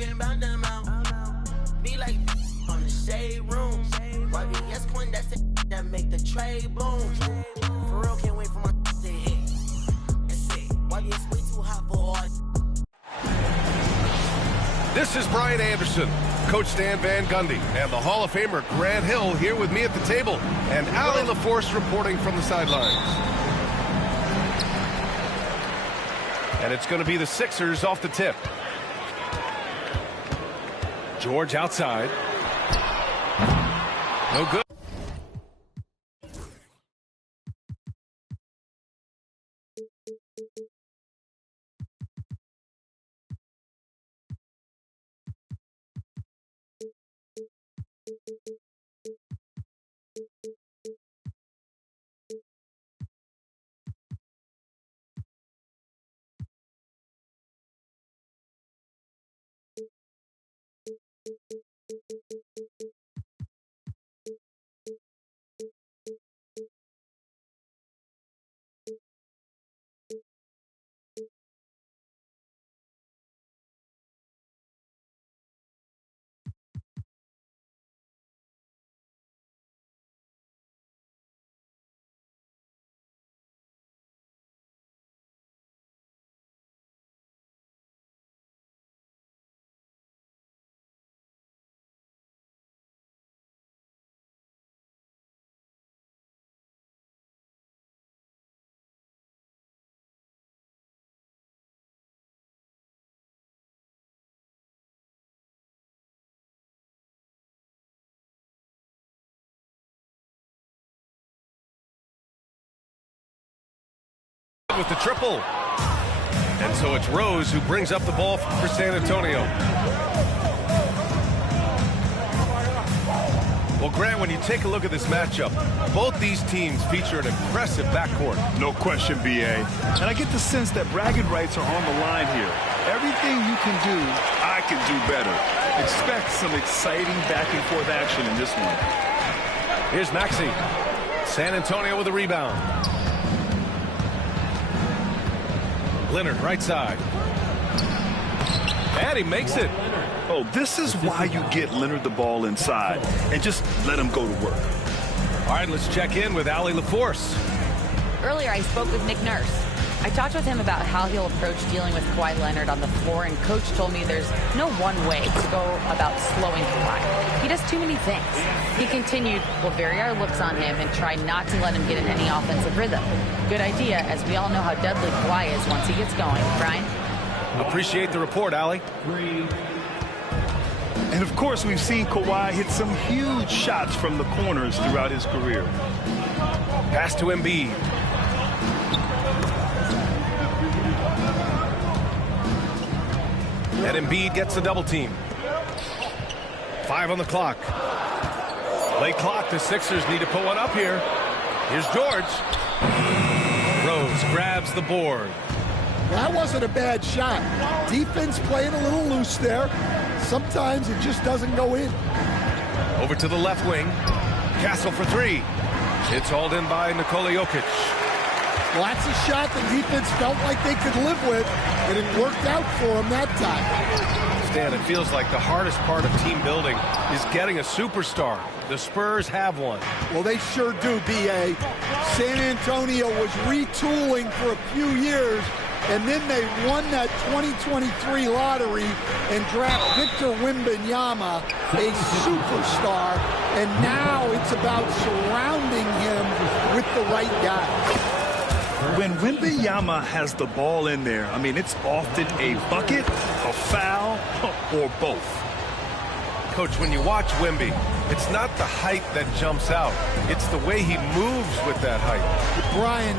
talking about them out. Be like on the shade room. YBS Quinn, that's the that make the trade boom. For real, can't wait for my to hit. That's it. YBS way too hot for all. This is Brian Anderson, Coach Stan Van Gundy, and the Hall of Famer Grant Hill here with me at the table, and Allie LaForce reporting from the sidelines. And it's going to be the Sixers off the tip. George outside. No good. With the triple. And so it's Rose who brings up the ball for San Antonio. Well, Grant, when you take a look at this matchup, both these teams feature an impressive backcourt. No question, B.A. And I get the sense that bragging rights are on the line here. Everything you can do, I can do better. Expect some exciting back-and-forth action in this one. Here's Maxey. San Antonio with a rebound. Leonard, right side. And he makes it. Oh, this is why you get Leonard the ball inside and just let him go to work. All right, let's check in with Allie LaForce. Earlier, I spoke with Nick Nurse. I talked with him about how he'll approach dealing with Kawhi Leonard on the floor, and Coach told me there's no one way to go about slowing Kawhi. He does too many things. He continued, we'll vary our looks on him and try not to let him get in any offensive rhythm. Good idea, as we all know how deadly Kawhi is once he gets going. Brian? Appreciate the report, Allie. And, of course, we've seen Kawhi hit some huge shots from the corners throughout his career. Pass to Embiid. And Embiid gets the double team. 5 on the clock. Late clock, the Sixers need to put one up here. Here's George. Rose grabs the board. That wasn't a bad shot. Defense playing a little loose there. Sometimes it just doesn't go in. Over to the left wing. Castle for 3. It's hauled in by Nikola Jokic. Well, that's a shot the defense felt like they could live with, and it worked out for them that time. Stan, it feels like the hardest part of team building is getting a superstar. The Spurs have one. Well, they sure do, B.A. San Antonio was retooling for a few years, and then they won that 2023 lottery and draft Victor Wembanyama, a superstar, and now it's about surrounding him with the right guy. When Wembanyama has the ball in there, I mean, it's often a bucket, a foul, or both. Coach, when you watch Wemby, it's not the height that jumps out. It's the way he moves with that height. Brian,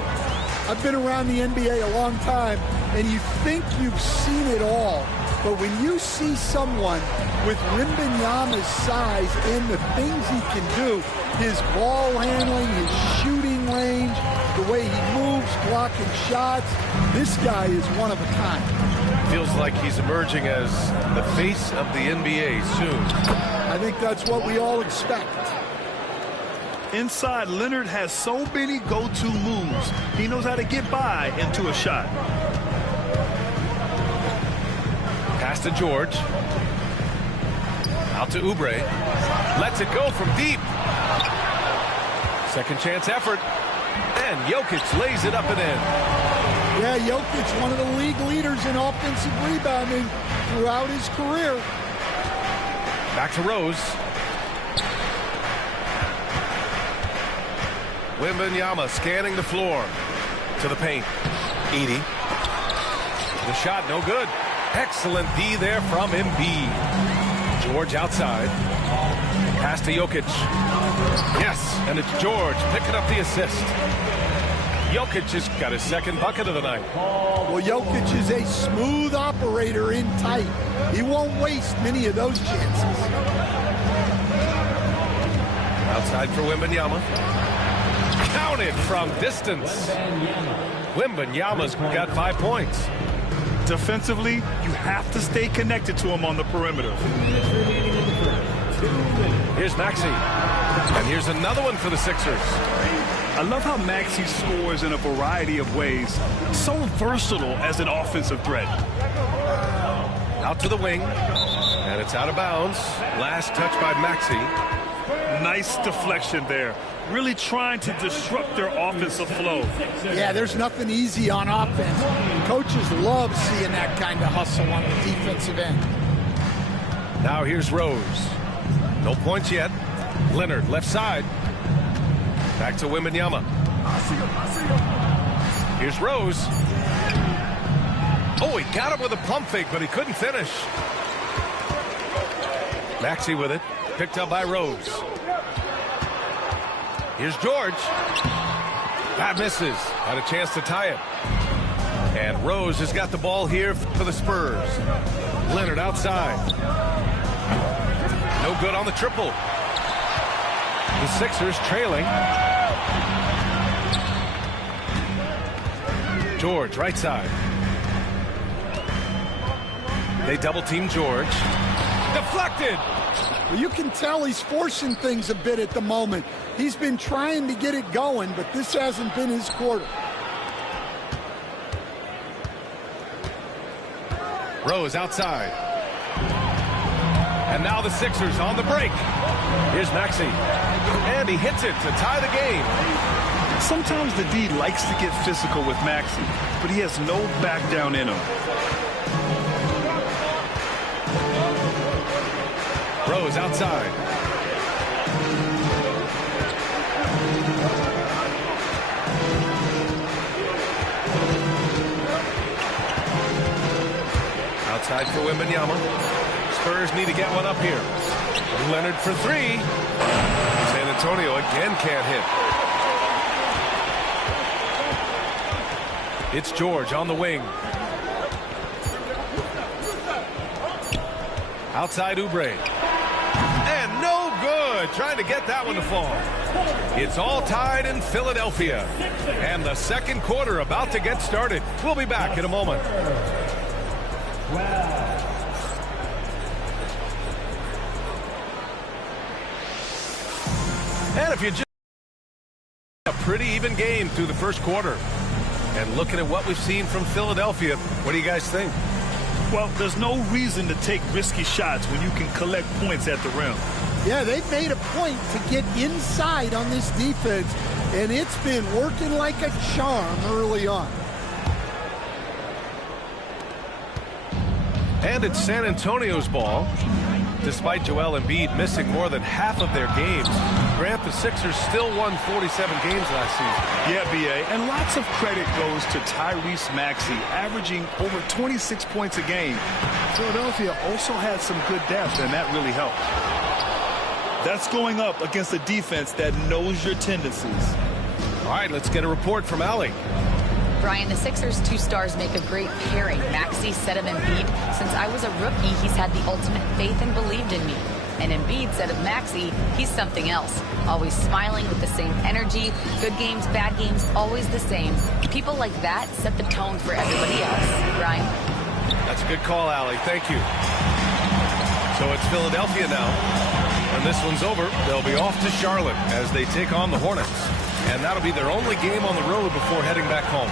I've been around the NBA a long time, and you think you've seen it all. But when you see someone with Wembanyama's size and the things he can do, his ball handling, his shooting range, the way he moves, blocking shots, this guy is one of a kind. Feels like he's emerging as the face of the NBA soon. I think that's what we all expect. Inside, Leonard has so many go-to moves. He knows how to get by into a shot. Pass to George. Out to Oubre. Lets it go from deep. Second chance effort. And Jokic lays it up and in. Yeah, Jokic, one of the league leaders in offensive rebounding throughout his career. Back to Rose. Wembanyama scanning the floor. To the paint. Edey. The shot no good. Excellent D there from Embiid. George outside. Pass to Jokic. Yes, and it's George picking up the assist. Jokic has got his second bucket of the night. Well, Jokic is a smooth operator in tight. He won't waste many of those chances. Outside for Wembanyama. Counted from distance. Wembanyama's got 5 points. Defensively, you have to stay connected to him on the perimeter. Here's Maxey. And here's another one for the Sixers. I love how Maxey scores in a variety of ways. So versatile as an offensive threat. Out to the wing. And it's out of bounds. Last touch by Maxey. Nice deflection there. Really trying to disrupt their offensive flow. Yeah, there's nothing easy on offense. Coaches love seeing that kind of hustle on the defensive end. Now here's Rose. No points yet. Leonard left side. Back to Wembanyama. Here's Rose. Oh, he got him with a pump fake, but he couldn't finish. Maxey with it. Picked up by Rose. Here's George. That misses. Had a chance to tie it. And Rose has got the ball here for the Spurs. Leonard outside. No good on the triple. The Sixers trailing. George, right side. They double team George. Deflected. Well, you can tell he's forcing things a bit at the moment. He's been trying to get it going, but this hasn't been his quarter. Rose outside. And now the Sixers on the break. Here's Maxey. And he hits it to tie the game. Sometimes the D likes to get physical with Maxey, but he has no back down in him. Rose outside. Outside for Wembanyama. Spurs need to get one up here. Leonard for three. San Antonio again can't hit. It's George on the wing. Outside Oubre. And no good. Trying to get that one to fall. It's all tied in Philadelphia. And the second quarter about to get started. We'll be back in a moment. And if you just a pretty even game through the first quarter. And looking at what we've seen from Philadelphia, what do you guys think? Well, there's no reason to take risky shots when you can collect points at the rim. Yeah, they've made a point to get inside on this defense, and it's been working like a charm early on. And it's San Antonio's ball. Despite Joel Embiid missing more than half of their games, Grant, the Sixers still won 47 games last season. Yeah, B.A., and lots of credit goes to Tyrese Maxey, averaging over 26 points a game. Philadelphia also had some good depth, and that really helped. That's going up against a defense that knows your tendencies. All right, let's get a report from Allie. Brian, the Sixers' two stars make a great pairing. Maxey said of Embiid, since I was a rookie, he's had the ultimate faith and believed in me. And Embiid said of Maxey, he's something else. Always smiling with the same energy. Good games, bad games, always the same. People like that set the tone for everybody else. Brian? That's a good call, Allie. Thank you. So it's Philadelphia now. When this one's over, they'll be off to Charlotte as they take on the Hornets. And that'll be their only game on the road before heading back home.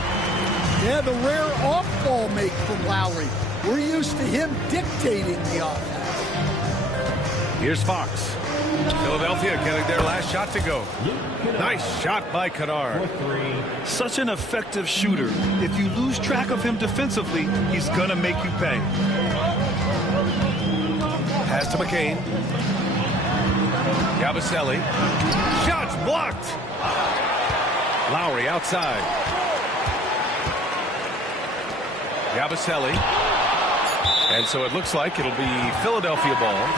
Yeah, the rare off-ball make from Lowry. We're used to him dictating the offense. Here's Fox. Philadelphia getting their last shot to go. Nice shot by Kennard. Such an effective shooter. If you lose track of him defensively, he's going to make you pay. Pass to McCain. Yabusele. Shots blocked. Lowry outside. Yabusele. And so it looks like it'll be Philadelphia ball.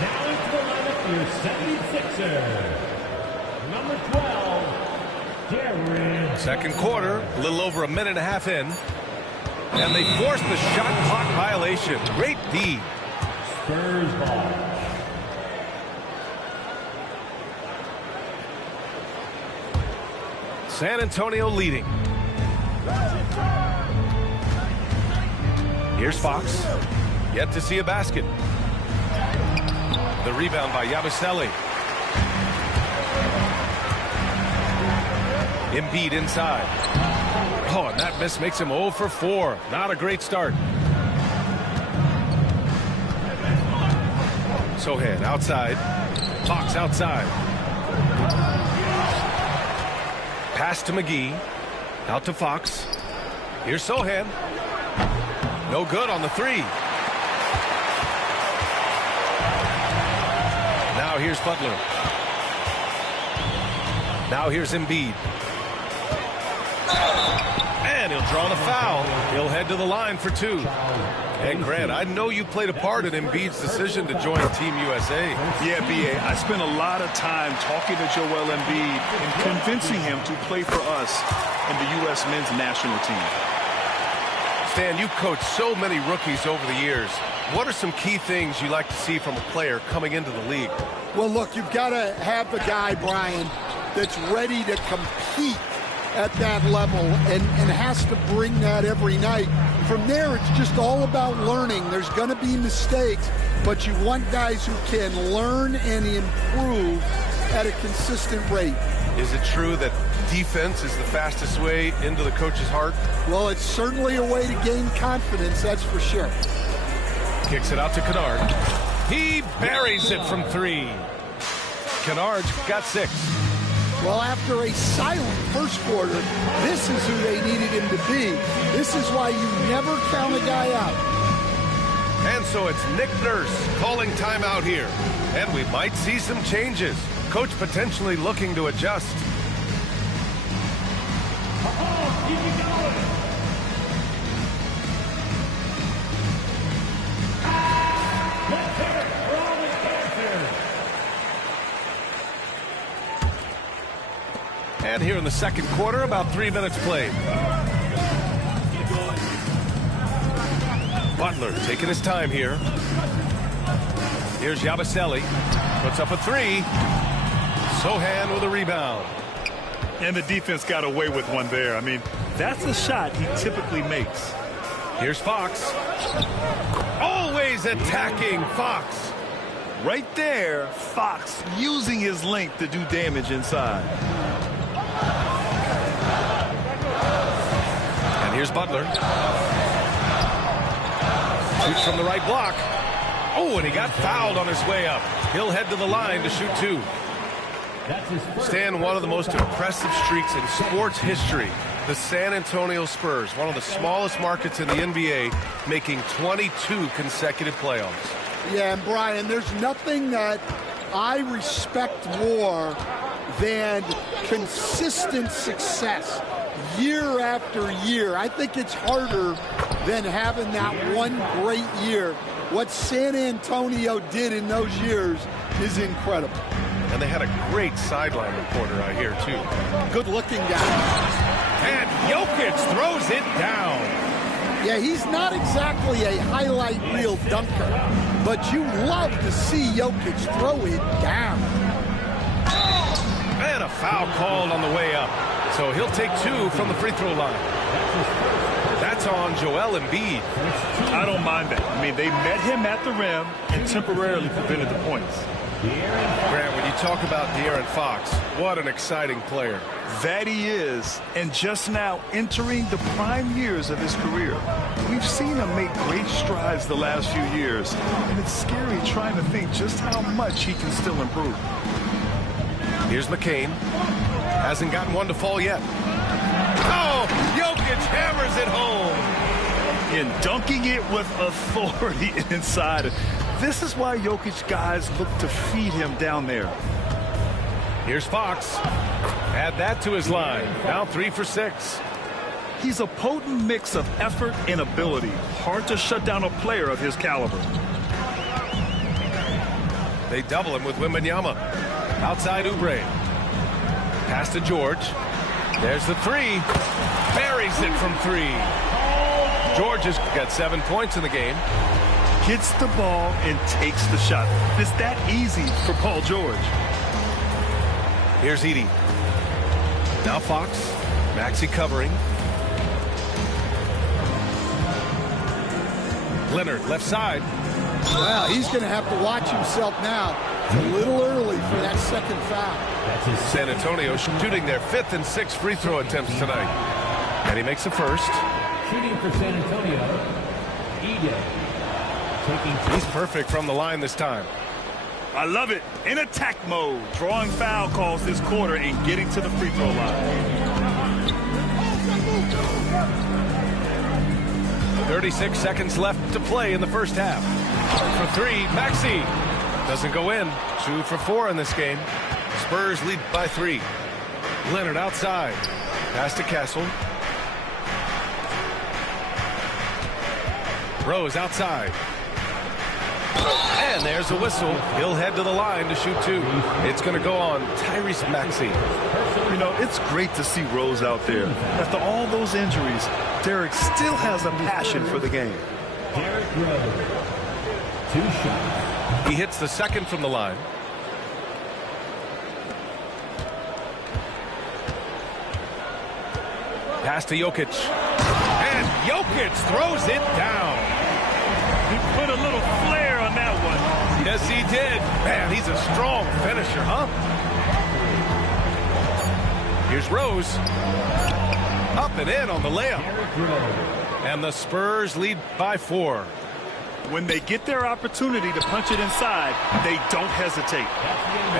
Now into the lineup for your 76er. Number 12, Darren. Second quarter, a little over a minute and a half in. And they forced the shot clock violation. Great D. Spurs ball. San Antonio leading. Here's Fox. Yet to see a basket. The rebound by Yabusele. Embiid inside. Oh, and that miss makes him 0 for 4. Not a great start. Sohan outside. Fox outside. Pass to McGee. Out to Fox. Here's Sohan. No good on the three. Now here's Butler. Now here's Embiid. And he'll draw the foul. He'll head to the line for 2. And Grant, I know you played a part in Embiid's decision to join Team USA. Yeah, B.A., I spent a lot of time talking to Joel Embiid and convincing him to play for us in the U.S. men's national team. Stan, you've coached so many rookies over the years. What are some key things you like to see from a player coming into the league? Well, look, you've got to have the guy, Brian, that's ready to compete at that level and has to bring that every night. From there, it's just all about learning. There's going to be mistakes, but you want guys who can learn and improve at a consistent rate. Is it true that defense is the fastest way into the coach's heart? Well, it's certainly a way to gain confidence, that's for sure. Kicks it out to Kennard. He buries it from 3. Kennard's got 6. Well, after a silent first quarter, this is who they needed him to be. This is why you never count a guy out. And so it's Nick Nurse calling timeout here. And we might see some changes. Coach potentially looking to adjust. And here in the second quarter, about 3 minutes played. Butler taking his time here. Here's Yabusele. Puts up a 3. Sohan with a rebound. And the defense got away with one there. I mean, that's a shot he typically makes. Here's Fox. Always attacking Fox. Right there, Fox using his length to do damage inside. And here's Butler. Shoots from the right block. Oh, and he got fouled on his way up. He'll head to the line to shoot 2. Stan, one of the most impressive streaks in sports history. The San Antonio Spurs, one of the smallest markets in the NBA, making 22 consecutive playoffs. Yeah, and Brian, there's nothing that I respect more than consistent success year after year. I think it's harder than having that one great year. What San Antonio did in those years is incredible. And they had a great sideline reporter, I hear, too. Good-looking guy. And Jokic throws it down. Yeah, he's not exactly a highlight reel dunker, but you love to see Jokic throw it down. And a foul called on the way up. So he'll take 2 from the free throw line. That's on Joel Embiid. I don't mind that. I mean, they met him at the rim and temporarily prevented the points. Grant, when you talk about De'Aaron Fox, what an exciting player. That he is, and just now entering the prime years of his career. We've seen him make great strides the last few years, and it's scary trying to think just how much he can still improve. Here's McCain. Hasn't gotten one to fall yet. Oh, Jokic hammers it home. And dunking it with authority inside. This is why Jokic guys look to feed him down there. Here's Fox. Add that to his line. Now 3 for 6. He's a potent mix of effort and ability. Hard to shut down a player of his caliber. They double him with Wembanyama. Outside Oubre. Pass to George. There's the 3. Buries it from 3. George has got 7 points in the game. Gets the ball and takes the shot. It's that easy for Paul George. Here's Edey. Now Fox. Maxey covering. Leonard, left side. Well, he's going to have to watch himself now. It's a little early for that second foul. San Antonio shooting their 5th and 6th free throw attempts tonight. And he makes the first. Shooting for San Antonio, Edey. He's perfect from the line this time. I love it. In attack mode. Drawing foul calls this quarter and getting to the free throw line. 36 seconds left to play in the first half. For 3, Maxey. Doesn't go in. 2 for 4 in this game. Spurs lead by 3. Leonard outside. Pass to Castle. Rose outside. And there's a whistle. He'll head to the line to shoot 2. It's going to go on Tyrese Maxey. You know, it's great to see Rose out there. After all those injuries, Derek still has a passion for the game. Derrick Rose, 2 shots. He hits the second from the line. Pass to Jokic. And Jokic throws it down. He put a little flair on that one. Yes, he did. Man, he's a strong finisher, huh? Here's Rose. Up and in on the layup. And the Spurs lead by 4. When they get their opportunity to punch it inside, they don't hesitate.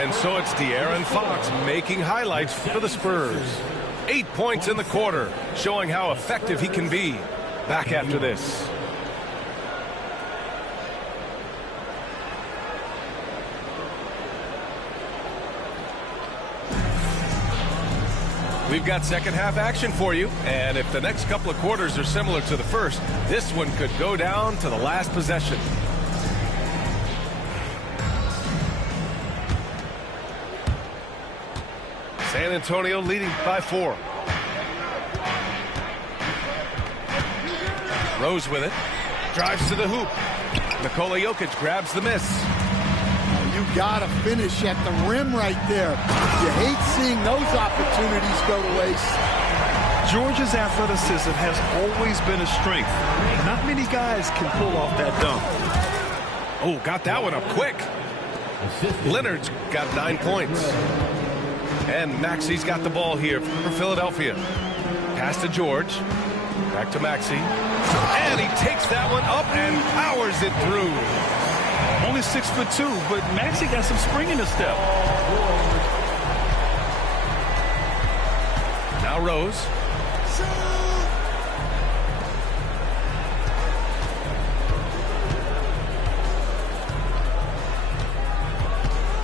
And so it's De'Aaron Fox making highlights for the Spurs. 8 points in the quarter, showing how effective he can be. Back after this. We've got second half action for you, and if the next couple of quarters are similar to the first, this one could go down to the last possession. San Antonio leading by 4. Rose with it. Drives to the hoop. Nikola Jokic grabs the miss. You got to finish at the rim right there. You hate seeing those opportunities go to waste. George's athleticism has always been a strength. Not many guys can pull off that dunk. Oh, got that one up quick. Leonard's got 9 points. And Maxey's got the ball here for Philadelphia. Pass to George. Back to Maxey. And he takes that one up and powers it through. Only 6'2", but Maxey got some spring in his step. Now Rose.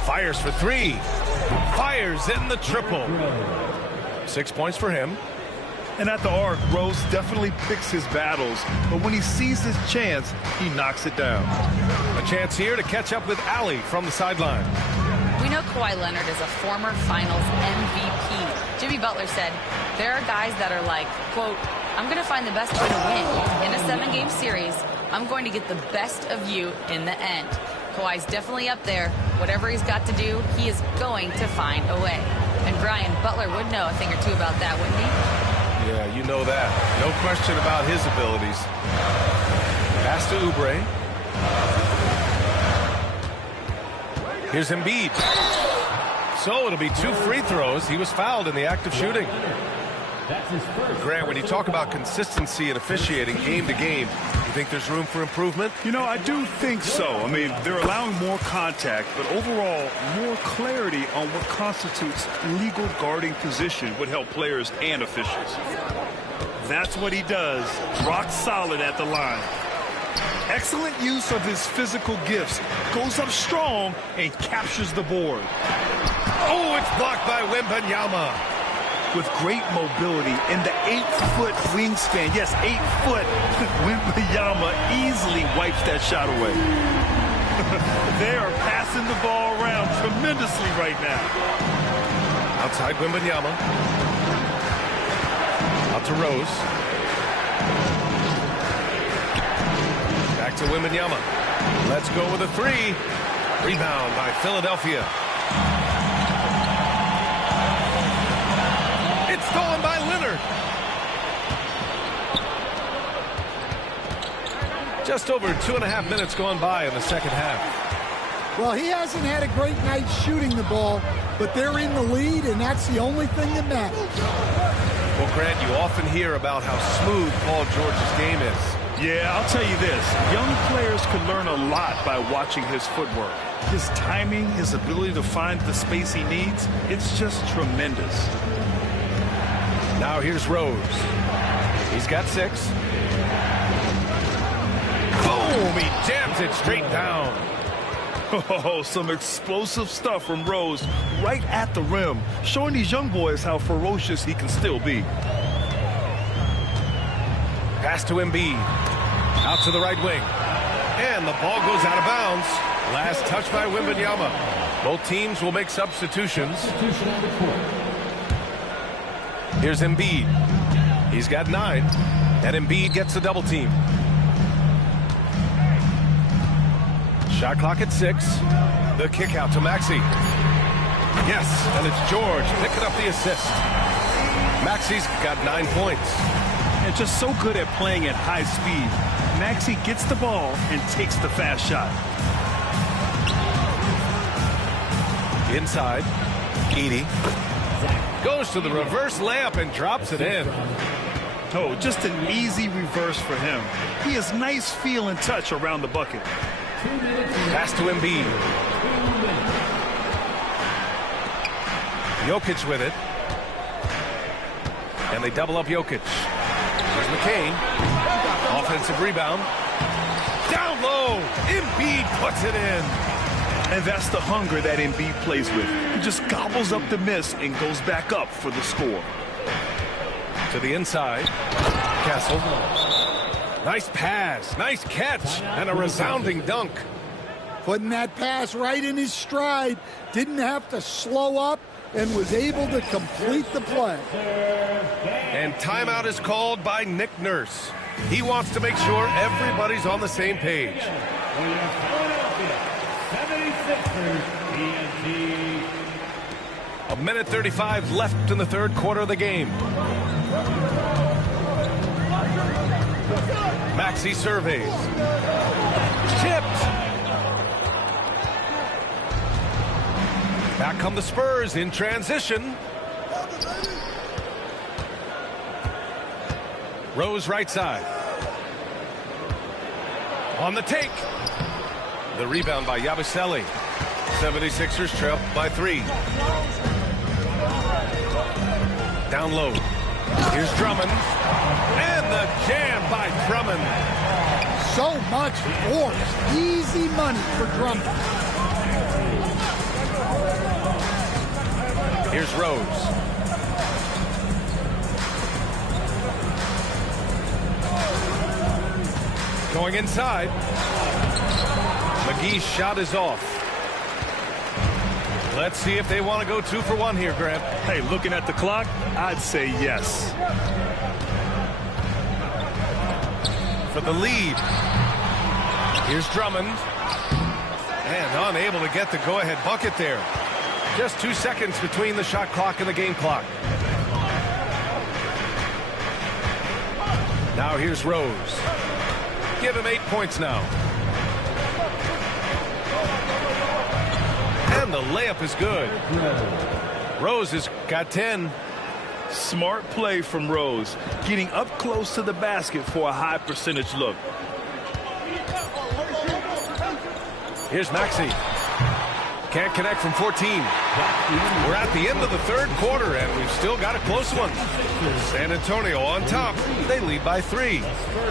Fires for 3. Fires in the triple. 6 points for him. And at the arc, Rose definitely picks his battles, but when he sees his chance, he knocks it down. A chance here to catch up with Allie from the sideline. We know Kawhi Leonard is a former Finals MVP. Jimmy Butler said, there are guys that are like, quote, I'm going to find the best way to win. In a 7-game series, I'm going to get the best of you in the end. Kawhi's definitely up there. Whatever he's got to do, he is going to find a way. And Brian Butler would know a thing or two about that, wouldn't he? Yeah, you know that. No question about his abilities. Pass to Oubre. Here's Embiid. So it'll be 2 free throws. He was fouled in the act of shooting. That's his first. Grant, when you talk about consistency and officiating game to game, you think there's room for improvement? You know, I do think so. I mean, they're allowing more contact, but overall, more clarity on what constitutes legal guarding position would help players and officials. That's what he does. Rock solid at the line. Excellent use of his physical gifts. Goes up strong and captures the board. Oh, it's blocked by Wembanyama. With great mobility in the 8-foot wingspan. Yes, 8 foot. Wembanyama easily wipes that shot away. They are passing the ball around tremendously right now. Outside Wembanyama. Out to Rose. Back to Wembanyama. Let's go with a 3. Rebound by Philadelphia. It's stolen by Leonard. Just over 2.5 minutes gone by in the second half. Well, he hasn't had a great night shooting the ball, but they're in the lead, and that's the only thing that matters. Well, Grant, you often hear about how smooth Paul George's game is. Yeah, I'll tell you this. Young players can learn a lot by watching his footwork. His timing, his ability to find the space he needs, it's just tremendous. Now here's Rose. He's got 6. Boom! He jams it straight down. Oh, some explosive stuff from Rose right at the rim, showing these young boys how ferocious he can still be. Pass to Embiid. Out to the right wing. And the ball goes out of bounds. Last touch by Wembanyama. Both teams will make substitutions. Substitution on the court. Here's Embiid. He's got 9. And Embiid gets the double team. Shot clock at 6. The kick out to Maxey. Yes, and it's George picking up the assist. Maxey's got 9 points. And just so good at playing at high speed. Maxey gets the ball and takes the fast shot. Inside, Edey goes to the reverse layup and drops it in. Oh, just an easy reverse for him. He has nice feel and touch around the bucket. Pass to Embiid. Jokic with it. And they double up Jokic. Here's McCain. Offensive rebound. Down low. Embiid puts it in. And that's the hunger that Embiid plays with. He just gobbles up the miss and goes back up for the score. To the inside. Castle. Nice pass. Nice catch. And a resounding dunk. Putting that pass right in his stride. Didn't have to slow up and was able to complete the play. And timeout is called by Nick Nurse. He wants to make sure everybody's on the same page. A minute 35 left in the third quarter of the game. Maxey surveys. Tipped. Back come the Spurs in transition. Rose right side. On the take. The rebound by Yabusele. 76ers trail by 3. Down low. Here's Drummond. And the jam by Drummond. So much force. Easy money for Drummond. Here's Rose. Going inside. McGee's shot is off. Let's see if they want to go 2 for 1 here, Grant. Hey, looking at the clock, I'd say yes. For the lead. Here's Drummond. And unable to get the go-ahead bucket there. Just 2 seconds between the shot clock and the game clock. Now here's Rose. Give him 8 points now. And the layup is good. Rose has got 10. Smart play from Rose, getting up close to the basket for a high percentage look. Here's Maxey. Can't connect from 14. We're at the end of the third quarter, and we've still got a close one. San Antonio on top. They lead by 3.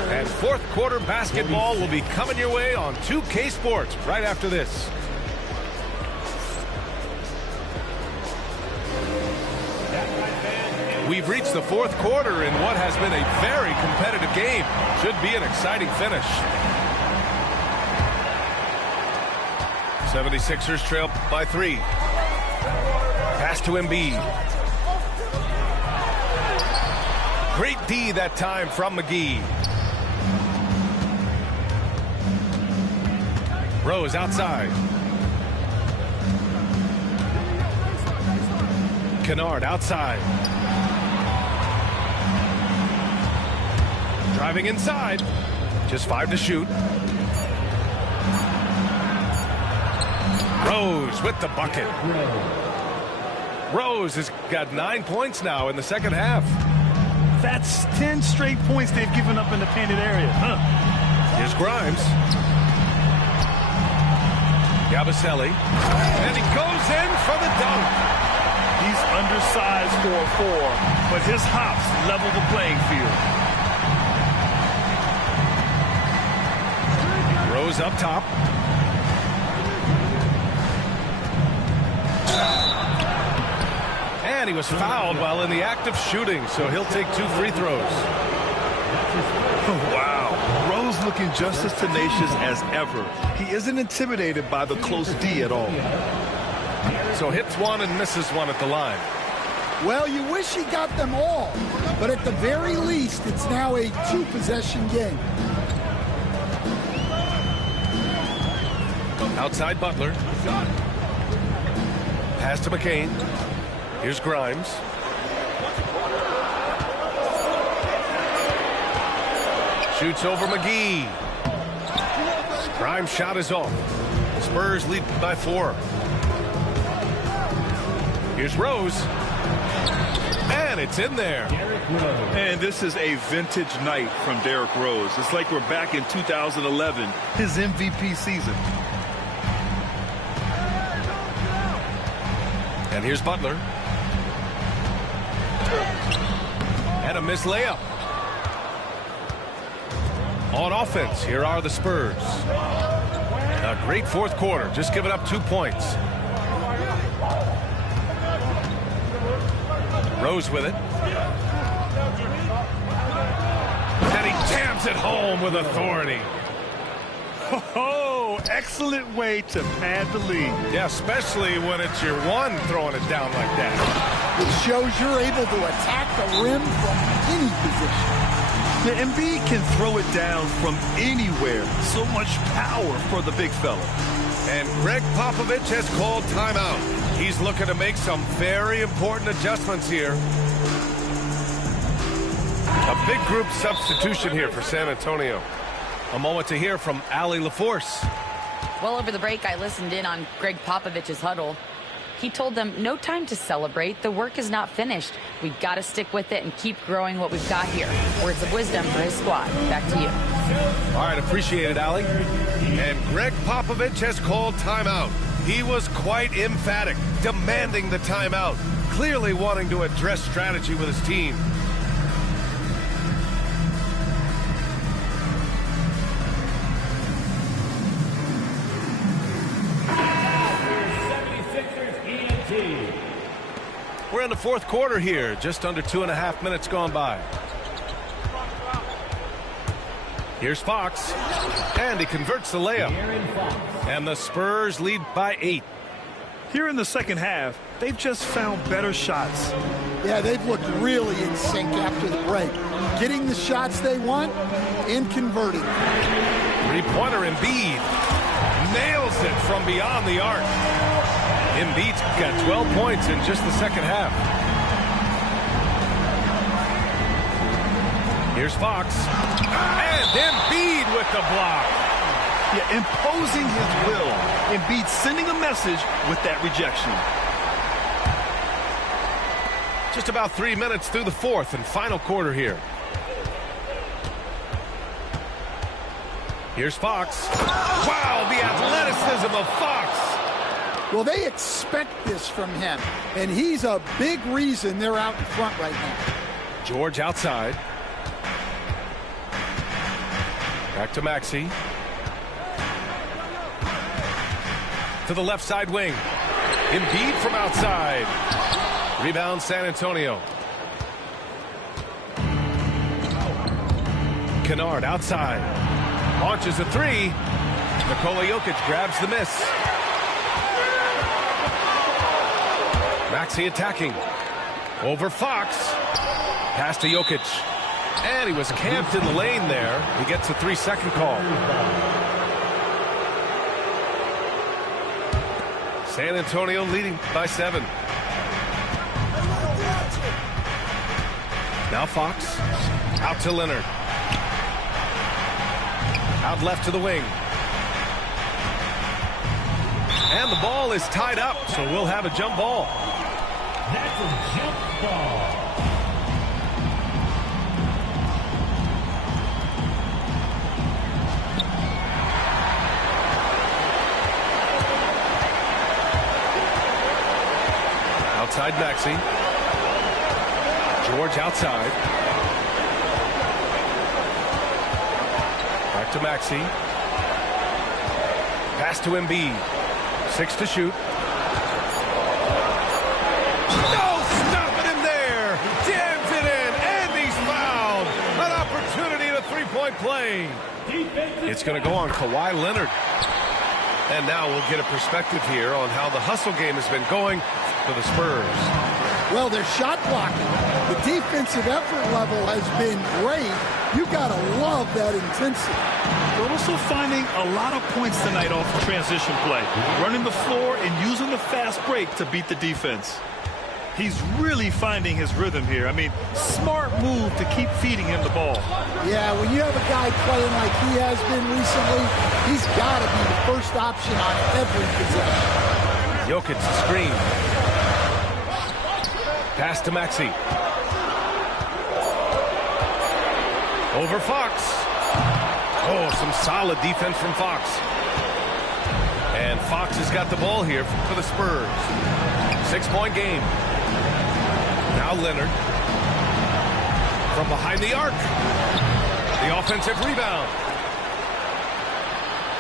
And fourth quarter basketball will be coming your way on 2K Sports right after this. We've reached the fourth quarter in what has been a very competitive game. Should be an exciting finish. 76ers trail by 3. Pass to Embiid. Great D that time from McGee. Rose outside. Kennard outside. Driving inside. Just 5 to shoot. Rose with the bucket. Rose has got 9 points now in the second half. That's 10 straight points they've given up in the painted area. Here's Grimes. Yabusele. And he goes in for the dunk. He's undersized for a 4, but his hops level the playing field. Rose up top. And he was fouled while in the act of shooting, so he'll take 2 free throws. Wow. Rose looking just as tenacious as ever. He isn't intimidated by the close D at all. So hits 1 and misses 1 at the line. Well, you wish he got them all, but at the very least, it's now a 2-possession game. Outside Butler. Pass to McCain. Here's Grimes. Shoots over McGee. Grimes' shot is off. Spurs lead by 4. Here's Rose. And it's in there. And this is a vintage night from Derrick Rose. It's like we're back in 2011, his MVP season. And here's Butler. And a missed layup. On offense, here are the Spurs. A great fourth quarter, just giving up 2 points. Rose with it. And he jams it home with authority. Oh, excellent way to pad the lead. Yeah, especially when it's your one throwing it down like that. It shows you're able to attack the rim from any position. The Embiid can throw it down from anywhere. So much power for the big fella. And Greg Popovich has called timeout. He's looking to make some very important adjustments here. A big group substitution here for San Antonio. A moment to hear from Allie LaForce. Well, over the break, I listened in on Greg Popovich's huddle. He told them, no time to celebrate. The work is not finished. We've got to stick with it and keep growing what we've got here. Words of wisdom for his squad. Back to you. All right, appreciate it, Allie. And Greg Popovich has called timeout. He was quite emphatic, demanding the timeout, clearly wanting to address strategy with his team. We're in the fourth quarter here, just under 2.5 minutes gone by. Here's Fox, and he converts the layup. And the Spurs lead by 8. Here in the second half, they've just found better shots. Yeah, they've looked really in sync after the break. Getting the shots they want and converting. Three-pointer Embiid nails it from beyond the arc. Embiid's got 12 points in just the second half. Here's Fox. And Embiid with the block. Yeah, imposing his will. Embiid sending a message with that rejection. Just about 3 minutes through the fourth and final quarter here. Here's Fox. Wow, the athleticism of Fox. Well, they expect this from him, and he's a big reason they're out in front right now. George outside. Back to Maxey. To the left side wing. Embiid from outside. Rebound San Antonio. Kennard outside. Launches a three. Nikola Jokic grabs the miss. Maxey attacking. Over Fox. Pass to Jokic. And he was camped in the lane there. He gets a 3-second call. San Antonio leading by 7. Now Fox. Out to Leonard. Out left to the wing. And the ball is tied up, so we'll have a jump ball. That's a jump ball. Outside Maxey. George outside. Back to Maxey. Pass to Embiid. 6 to shoot. No, stop it in there. Jams it in, and he's fouled. An opportunity at a three-point play. It's going to go on Kawhi Leonard. And now we'll get a perspective here on how the hustle game has been going for the Spurs. Well, their shot blocking, the defensive effort level has been great. You got to love that intensity. They're also finding a lot of points tonight off the transition play. Running the floor and using the fast break to beat the defense. He's really finding his rhythm here. I mean, smart move to keep feeding him the ball. Yeah, when you have a guy playing like he has been recently, he's got to be the first option on every possession. Jokic screen. Pass to Maxey. Over Fox. Oh, some solid defense from Fox. And Fox has got the ball here for the Spurs. 6-point game. Now Leonard. From behind the arc. The offensive rebound.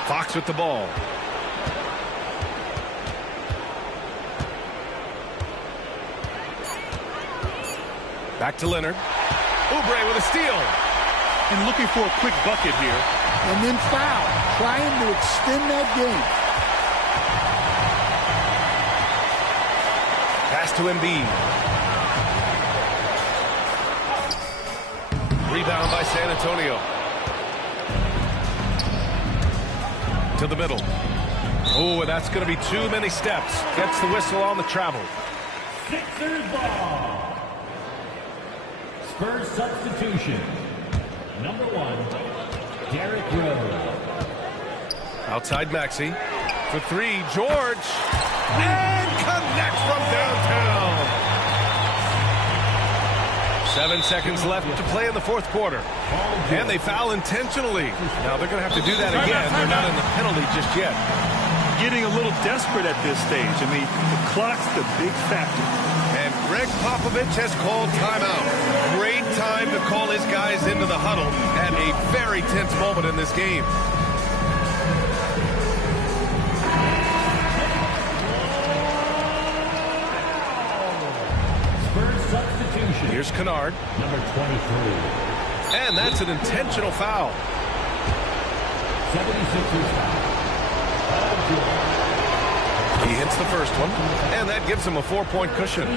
Fox with the ball. Back to Leonard. Oubre with a steal. And looking for a quick bucket here. And then foul. Trying to extend that game. Pass to Embiid. Rebound by San Antonio. To the middle. Oh, and that's going to be too many steps. Gets the whistle on the travel. Sixers ball. Spurs substitution. Number 1, Derrick Rose. Outside Maxey. For 3, George. And connects from downtown. 7 seconds left to play in the fourth quarter. And they foul intentionally. Now they're going to have to do that again. They're not in the penalty just yet. Getting a little desperate at this stage. I mean, the clock's the big factor. And Greg Popovich has called timeout. Great time to call his guys into the huddle at a very tense moment in this game. Spurs substitution. Here's Kennard. Number 23. And that's an intentional foul. 76ers foul. He hits the first one, and that gives him a 4-point cushion.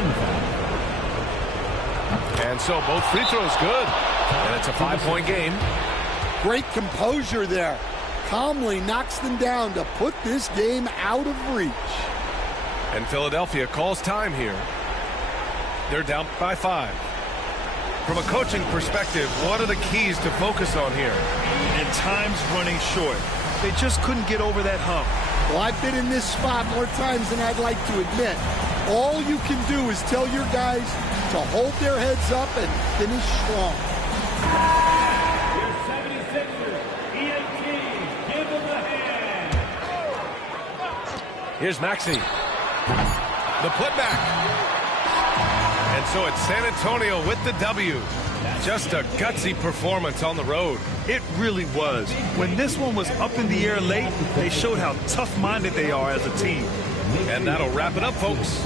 And so both free throws good, and it's a 5-point game. Great composure there. Calmly knocks them down to put this game out of reach. And Philadelphia calls time here. They're down by 5. From a coaching perspective, what are the keys to focus on here? And time's running short. They just couldn't get over that hump. Well, I've been in this spot more times than I'd like to admit. All you can do is tell your guys to hold their heads up and finish strong. Your 76ers, EAT, give them a hand. Here's Maxey. The putback. And so it's San Antonio with the W. Just a gutsy performance on the road. It really was. When this one was up in the air late, they showed how tough-minded they are as a team. And that'll wrap it up, folks.